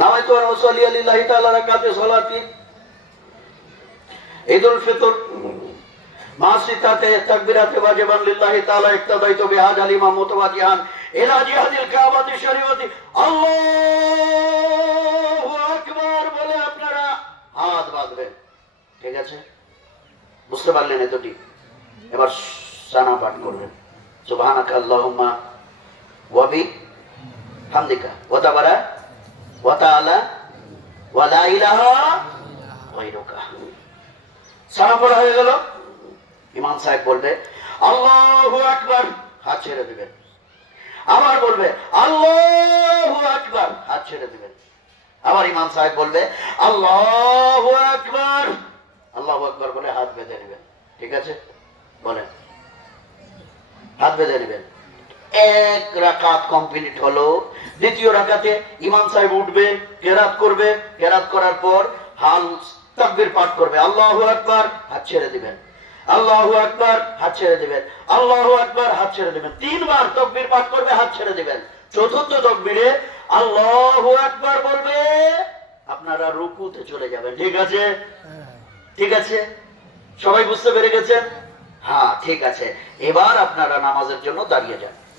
নামাইতু আন উসাল্লি লিল্লাহি তাআলা রাকাতে সালাতি ঈদুল ফিতর মা সিতাতে তাকবীরাতে ওয়াজিবান লিল্লাহি তাআলা ইক্তাদাইতু বিহাদাল ইমাম মুতাওয়াজ্জিহান ইলা জিহাদিল কাবাতি শরীফাতি আল্লাহু আকবার বলে আপনারা হাত বাঁধবেন। ঠিক আছে, বুঝতে পারলেন এতটি? এবার সানা পাঠ করবেন। সুবহানাকা আল্লাহুম্মা ওয়া বিহামদিকা ওয়া তাবারা ওয়া তাআলা ওয়া লা ইলাহা গায়রুকা। সানা পড়া হয়ে গেল। ইমাম সাহেব বলবে আল্লাহু আকবার, হাত ছেড়ে দিবেন। আবার বলবে আল্লাহু আকবার, হাত ছেড়ে দিবেন। আবার ইমাম সাহেব বলবে আল্লাহু আকবার, আল্লাহু আকবার বলে হাত বেঁধে নেবেন। ঠিক আছে, বলেন। হাত বেঁধে নেবেন। এক রাকাত কমপ্লিট হলো। দ্বিতীয় রাকাতে ইমাম সাহেব উঠবে, কেরাত করবে। কেরাত করার পর হাল তাকবীর পাঠ করবে। আল্লাহু আকবার, হাত ছেড়ে দিবেন। আল্লাহু আকবার, হাত ছেড়ে দিবেন। আল্লাহু আকবার, হাত ছেড়ে দিবেন। তিনবার তাকবীর পাঠ করবে, হাত ছেড়ে দিবেন। চতুর্থ তাকবীরে আল্লাহু আকবার বলবে, আপনারা রুকুতে চলে যাবেন। ঠিক আছে? ঠিক আছে, সবাই বুঝতে পেরে গেছেন? হ্যাঁ, ঠিক আছে। এবার আপনারা নামাজের জন্য দাঁড়িয়ে যান।